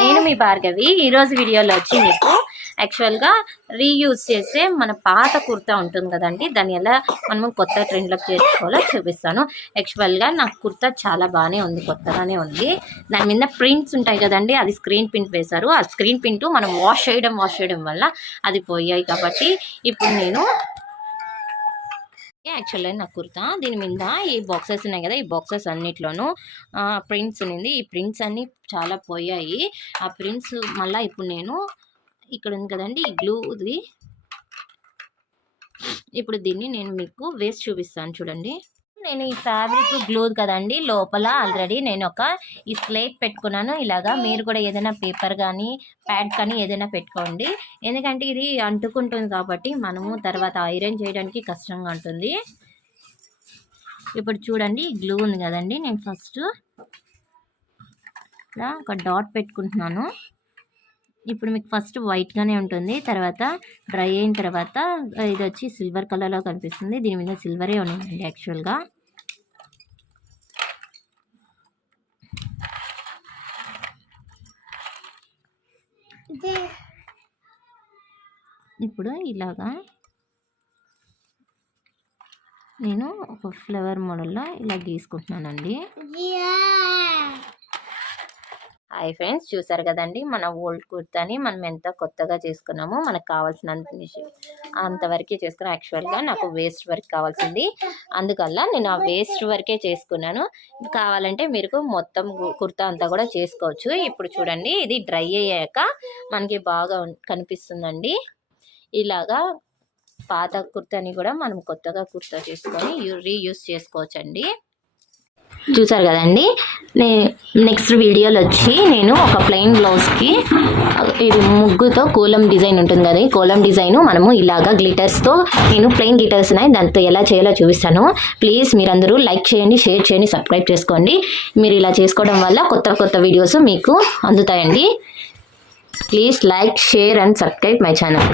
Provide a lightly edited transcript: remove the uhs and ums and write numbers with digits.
నేను మీ భార్గవి. ఈరోజు వీడియోలో వచ్చి మీకు యాక్చువల్గా రీయూజ్ చేసే మన పాత కుర్తా ఉంటుంది కదండి, దాన్ని ఎలా మనము కొత్త ట్రెండ్లోకి చేర్చుకోవాలో చూపిస్తాను. యాక్చువల్గా నాకు కుర్తా చాలా బాగానే ఉంది, కొత్తగానే ఉంది. దాని మీద ప్రింట్స్ ఉంటాయి కదండి, అది స్క్రీన్ ప్రింట్ వేశారు. ఆ స్క్రీన్ ప్రింట్ మనం వాష్ చేయడం వల్ల అది పోయాయి. కాబట్టి ఇప్పుడు నేను యాక్చువల్గా నా కుర్తా దీని మీద ఈ బాక్సెస్ ఉన్నాయి కదా, ఈ బాక్సెస్ అన్నిట్లోనూ ప్రింట్స్ ఉంది. ఈ ప్రింట్స్ అన్నీ చాలా పోయాయి. ఆ ప్రింట్స్ మళ్ళీ ఇప్పుడు నేను ఇక్కడ ఉంది కదండి ఈ గ్లూది, ఇప్పుడు దీన్ని నేను మీకు వేసి చూపిస్తాను చూడండి. నేను ఈ ఫ్యాబ్రిక్ గ్లూ కదండి, లోపల ఆల్రెడీ నేను ఈ స్లేట్ పెట్టుకున్నాను. ఇలాగా మీరు కూడా ఏదైనా పేపర్ కానీ ప్యాడ్ కానీ ఏదైనా పెట్టుకోండి, ఎందుకంటే ఇది అంటుకుంటుంది కాబట్టి మనము తర్వాత ఐరన్ చేయడానికి కష్టంగా ఉంటుంది. ఇప్పుడు చూడండి గ్లూ ఉంది కదండి, నేను ఫస్ట్ ఇలా ఒక డాట్ పెట్టుకుంటున్నాను. ఇప్పుడు మీకు ఫస్ట్ వైట్గానే ఉంటుంది, తర్వాత డ్రై అయిన తర్వాత ఇది వచ్చి సిల్వర్ కలర్లో కనిపిస్తుంది. దీని మీద సిల్వరే ఉందండి యాక్చువల్గా. ఇప్పుడు ఇలాగా నేను ఒక ఫ్లవర్ మోడల్లో ఇలా గీసుకుంటున్నానండి. హాయ్ ఫ్రెండ్స్, చూసారు కదండి మన ఓల్డ్ కుర్తాని మనం ఎంత కొత్తగా చేసుకున్నామో. మనకు కావాల్సినంత అంతవరకే చేసుకున్నాను. యాక్చువల్గా నాకు వేస్ట్ వర్క్ కావాల్సింది, అందువల్ల నేను ఆ వేస్ట్ వర్కే చేసుకున్నాను. కావాలంటే మీరు మొత్తం కుర్తా అంతా కూడా చేసుకోవచ్చు. ఇప్పుడు చూడండి, ఇది డ్రై అయ్యాక మనకి బాగా కనిపిస్తుందండి. ఇలాగా పాత కుర్తాని కూడా మనం కొత్తగా కుర్తా చేసుకొని రీయూజ్ చేసుకోవచ్చండి. చూసారు కదండి, నెక్స్ట్ వీడియోలో వచ్చి నేను ఒక ప్లెయిన్ బ్లౌజ్కి ఇది ముగ్గుతో కోలం డిజైన్ ఉంటుంది కదా, ఈ కోలం డిజైన్ మనము ఇలాగా గ్లిటర్స్తో, నేను ప్లెయిన్ గ్లిటర్స్ ఉన్నాయి దాంతో ఎలా చేయాలో చూపిస్తాను. ప్లీజ్ మీరందరూ లైక్ చేయండి, షేర్ చేయండి, సబ్స్క్రైబ్ చేసుకోండి. మీరు ఇలా చేసుకోవడం వల్ల కొత్త వీడియోస్ మీకు అందుతాయండి. Please like, share and subscribe my channel.